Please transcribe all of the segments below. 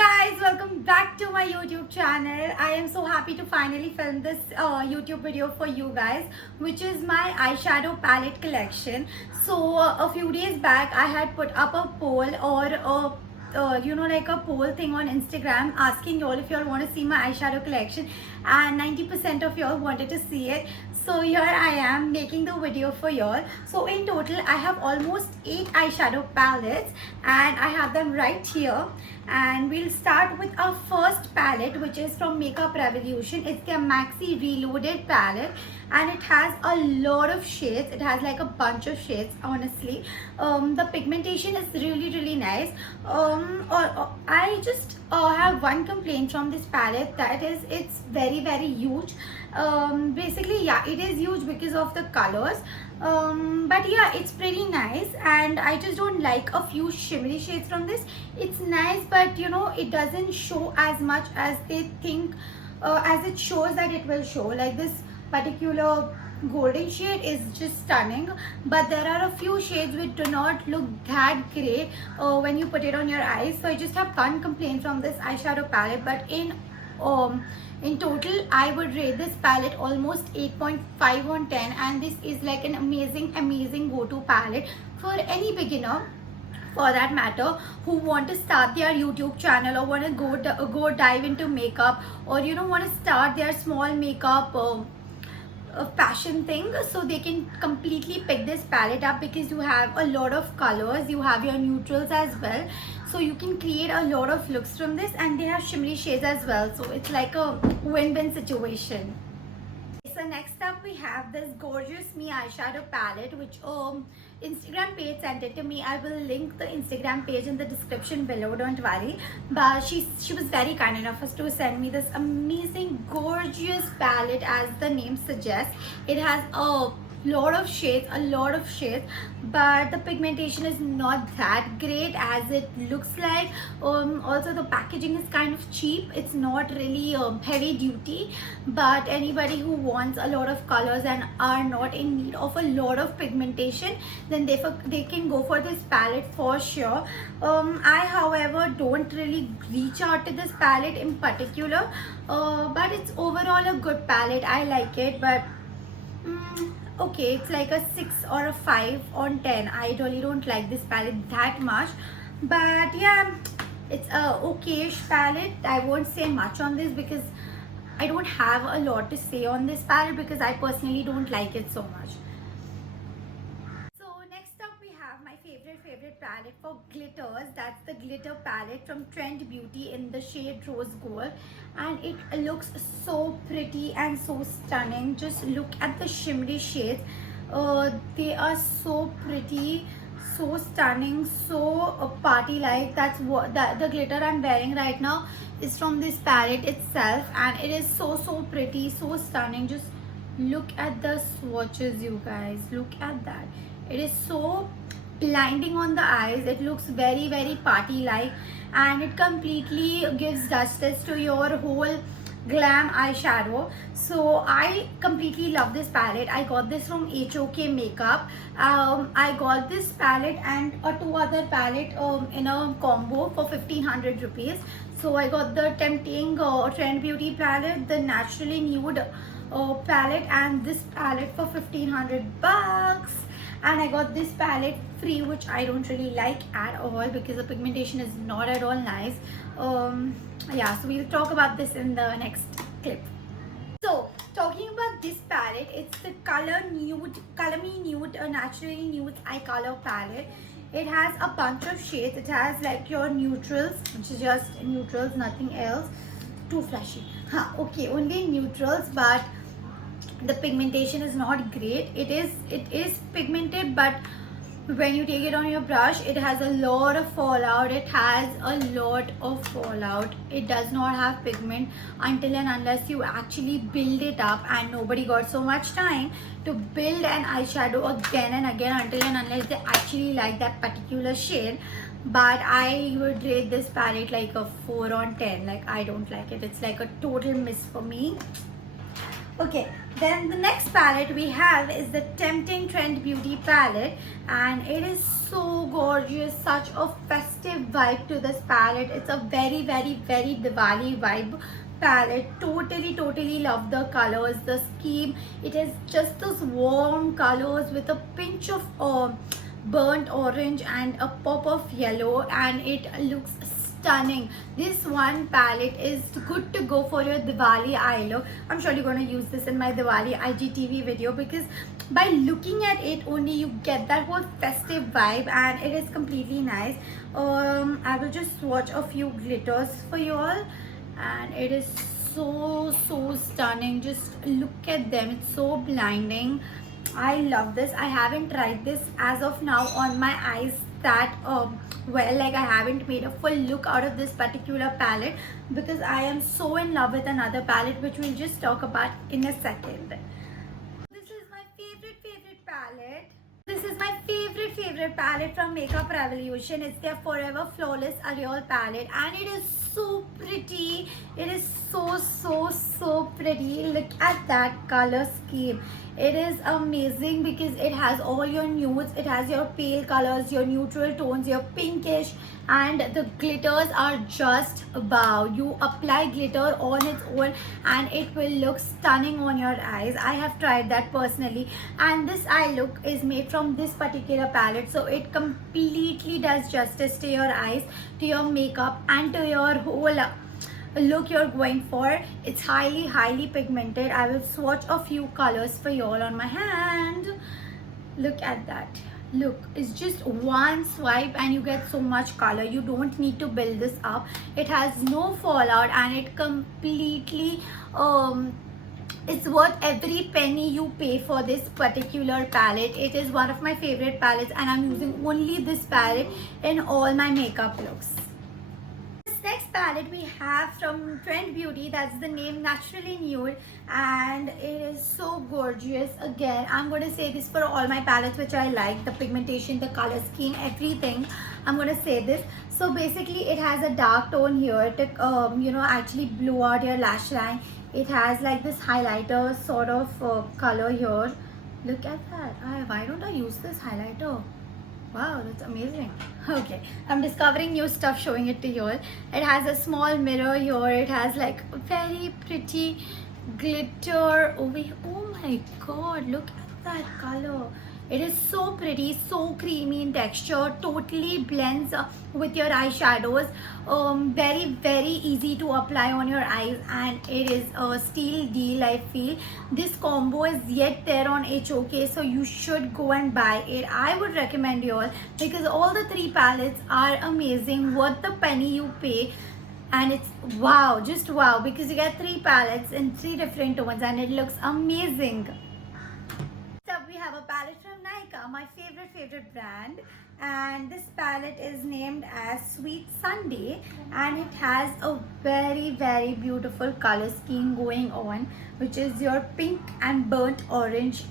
guys, welcome back to my YouTube channel. I am so happy to finally film this YouTube video for you guys, which is my eyeshadow palette collection. So a few days back I had put up a poll or like a poll thing on Instagram asking y'all if y'all want to see my eyeshadow collection, and 90% of y'all wanted to see it. So here I am making the video for y'all. So in total I have almost 8 eyeshadow palettes and I have them right here. And we'll start with our first palette, which is from Makeup Revolution. It's their Maxi Reloaded palette and it has a lot of shades. It has like a bunch of shades, honestly. The pigmentation is really nice. I just have one complaint from this palette, that is it's very huge. Basically, yeah, it is huge because of the colors, but yeah, it's pretty nice, and I just don't like a few shimmery shades from this. It's nice, but you know, it doesn't show as much as they think, as it shows that it will show. Like this particular golden shade is just stunning, but there are a few shades which do not look that great when you put it on your eyes. So I just have one complaint from this eyeshadow palette, but in total I would rate this palette almost 8.5 on 10, and this is like an amazing go-to palette for any beginner, for that matter, who want to start their YouTube channel or want to go dive into makeup, or you know, want to start their small makeup fashion thing. So they can completely pick this palette up because you have a lot of colors, you have your neutrals as well, so you can create a lot of looks from this, and they have shimmery shades as well, so it's like a win-win situation. So next up we have this Gorgeous Me eyeshadow palette, which Instagram page sent it to me. I will link the Instagram page in the description below, don't worry. But she was very kind enough as to send me this amazing gorgeous palette. As the name suggests, it has a lot of shades, but the pigmentation is not that great as it looks like. Also the packaging is kind of cheap. It's not really heavy duty, but anybody who wants a lot of colors and are not in need of a lot of pigmentation, then they can go for this palette for sure. I however don't really reach out to this palette in particular, but it's overall a good palette. I like it, but okay, it's like a 6 or a 5 on 10. I really don't like this palette that much, but yeah, it's a okayish palette. I won't say much on this because I don't have a lot to say on this palette, because I personally don't like it so much. So next up we have my favorite palette for glitters. That's the glitter palette from Trend Beauty in the shade Rose Gold, and it looks so pretty and so stunning. Just look at the shimmery shades. They are so pretty, so stunning, so party like. That's what the glitter I'm wearing right now is from this palette itself, and it is so pretty, so stunning. Just look at the swatches, you guys. Look at that. It is so blinding on the eyes. It looks very party like, and it completely gives justice to your whole glam eyeshadow. So I completely love this palette. I got this from HOK Makeup. I got this palette and a 2 other palette in a combo for 1500 rupees. So I got the Tempting Trend Beauty palette, the Naturally Nude palette, and this palette for 1500 bucks. And I got this palette free, which I don't really like at all because the pigmentation is not at all nice. Yeah, so we'll talk about this in the next clip. So talking about this palette, it's the Color Me Nude, Naturally Nude Eye Color palette. It has a bunch of shades. It has like your neutrals, which is just neutrals, nothing else. Too flashy. Okay, only neutrals, but the pigmentation is not great. It is pigmented, but when you take it on your brush, it has a lot of fallout. It does not have pigment until and unless you actually build it up, and nobody got so much time to build an eyeshadow again and again until and unless they actually like that particular shade. But I would rate this palette like a 4 on 10. Like, I don't like it. It's like a total miss for me. Okay, then the next palette we have is the Tempting Trend Beauty palette, and it is so gorgeous, such a festive festive vibe to this palette. It's a very Diwali vibe palette. Totally love the colors, the scheme. It is just those warm colors with a pinch of burnt orange and a pop of yellow, and it looks stunning. This one palette is good to go for your Diwali eye look. I'm surely going to use this in my Diwali IGTV video, because by looking at it only you get that whole festive vibe, and it is completely nice. I will just swatch a few glitters for you all, and it is so stunning. Just look at them, it's so blinding. I love this. I haven't tried this as of now on my eyes that well, like I haven't made a full look out of this particular palette, because I am so in love with another palette which we'll just talk about in a second. This is my favorite palette. This is my favorite palette from Makeup Revolution. It's their Forever Flawless Aureole palette, and it is so pretty. It is so pretty. Look at that color scheme. It is amazing because it has all your nudes, it has your pale colors, your neutral tones, your pinkish, and the glitters are just wow. You apply glitter on its own and it will look stunning on your eyes. I have tried that personally, and this eye look is made from this particular palette, so it completely does justice to your eyes, to your makeup, and to your whole look you're going for. It's highly pigmented. I will swatch a few colors for you all on my hand. Look at that. Look, it's just one swipe and you get so much color. You don't need to build this up. It has no fallout, and it completely it's worth every penny you pay for this particular palette. It is one of my favorite palettes, and I'm using only this palette in all my makeup looks. Next palette we have from Trend Beauty, that's the name, Naturally Nude, and it is so gorgeous. Again, I'm going to say this for all my palettes which I like, the pigmentation, the color scheme, everything. I'm going to say this. So basically it has a dark tone here to you know, actually blow out your lash line. It has like this highlighter sort of color here. Look at that. Why don't I use this highlighter? Wow, that's amazing. Okay, I'm discovering new stuff, showing it to you all. It has a small mirror here. It has like very pretty glitter over here. Oh my god, look at that color. It is so pretty, so creamy in texture, totally blends with your eyeshadows. Very easy to apply on your eyes, and it is a steal deal, I feel. This combo is yet there on HOK, so you should go and buy it. I would recommend you all, because all the three palettes are amazing, worth the penny you pay. And it's wow, just wow, because you get three palettes in three different tones and it looks amazing. We have a palette from Nykaa, my favorite brand, and this palette is named as Sweet Sunday, and it has a very beautiful color scheme going on, which is your pink and burnt orange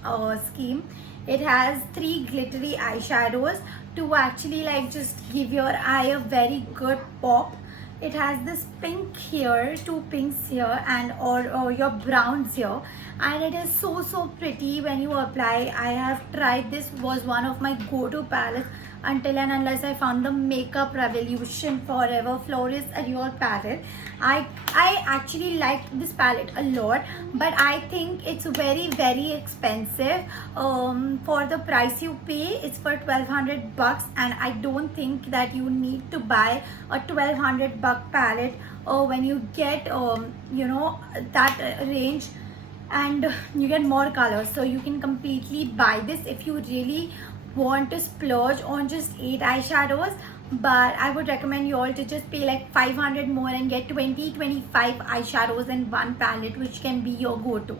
scheme. It has three glittery eyeshadows to actually like just give your eye a very good pop. It has this pink here, two pinks here, and or your browns here, and it is so pretty when you apply. I have tried this, was one of my go-to palettes until and unless I found the Makeup Revolution Forever Flawless Aureole palette. I actually liked this palette a lot, but I think it's very expensive. For the price you pay, it's for 1200 bucks, and I don't think that you need to buy a 1200 buck palette when you get you know, that range, and you get more colors. So you can completely buy this if you really want to splurge on just 8 eyeshadows, but I would recommend you all to just pay like 500 more and get 20-25 eyeshadows in one palette, which can be your go-to.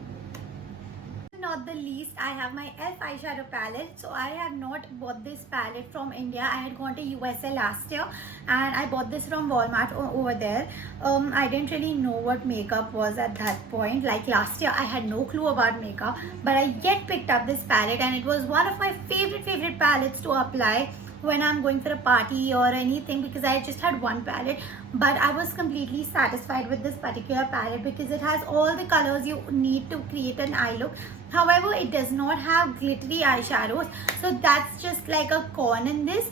Not the least, I have my e.l.f. eyeshadow palette. So I have not bought this palette from India. I had gone to USA last year and I bought this from Walmart over there. I didn't really know what makeup was at that point. Like last year I had no clue about makeup, but I yet picked up this palette, and it was one of my favorite palettes to apply when I'm going for a party or anything, because I just had one palette, but I was completely satisfied with this particular palette because it has all the colors you need to create an eye look. However, it does not have glittery eyeshadows, so that's just like a con in this.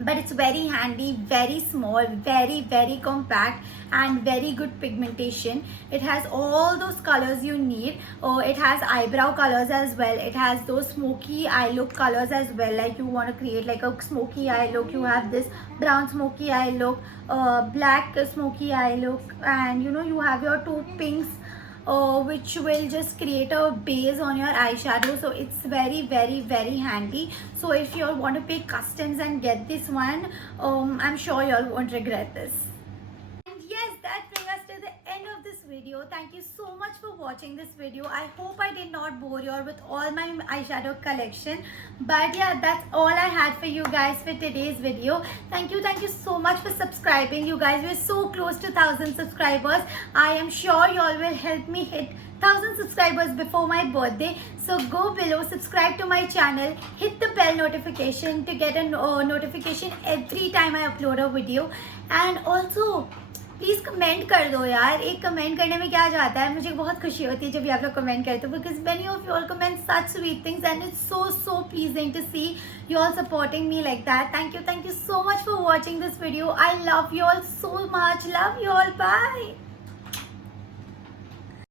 but it's very handy, very small, very compact, and very good pigmentation. It has all those colors you need. Oh, it has eyebrow colors as well. It has those smoky eye look colors as well, like you want to create like a smoky eye look, you have this brown smoky eye look, black smoky eye look, and you have your two pinks, which will just create a base on your eyeshadow. So it's very handy. So if you all want to pay customs and get this one, I'm sure you all won't regret this. And yes, that brings us to the end of this video. Thank you so much for watching this video. I hope I did not bore you all with all my eyeshadow collection. But yeah, that's all I had for you guys for today's video. Thank you so much for subscribing. You guys, we're so close to 1,000 subscribers. I am sure you all will help me hit 1,000 subscribers before my birthday. So go below, subscribe to my channel, hit the bell notification to get a notification every time I upload a video. And also please comment कर दो यार. एक comment करने में क्या जाता है, मुझे बहुत खुशी होती है जब भी आप लोग कमेंट करते हो, because many of you all comment such sweet things and it's so pleasing to see you all supporting me like that. Thank you so much for watching this video. I love you all so much. Love you all. Bye.